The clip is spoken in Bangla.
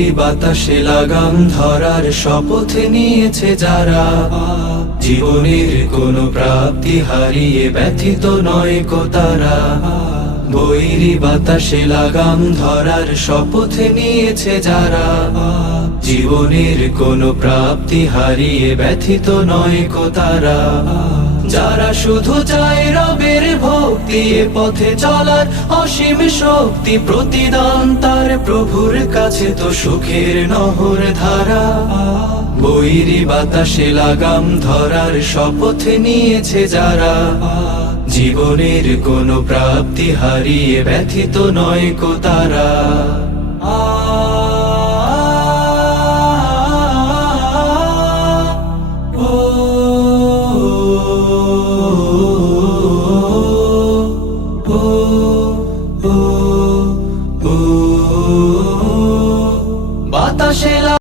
বৈরী বাতাসে লাগাম ধরার শপথ নিয়েছে যারা, জীবনের কোনো প্রাপ্তি হারিয়ে ব্যথিত নয় কো তারা। বৈরী বাতাসে লাগাম ধরার শপথ নিয়েছে যারা, জীবনের কোনো প্রাপ্তি হারিয়ে ব্যথিত নয় কো তারা। যারা শুধু চায় রবের ভক্তি, এ পথে চলার অসীম শক্তি, প্রতিদান তার প্রভুর কাছে তো সুখের নহর ধারা। বৈরী বাতাসে লাগাম ধরার শপথ নিয়েছে যারা, জীবনের কোনো প্রাপ্তি হারিয়ে ব্যথিত নয় কো তারা। বাতাসে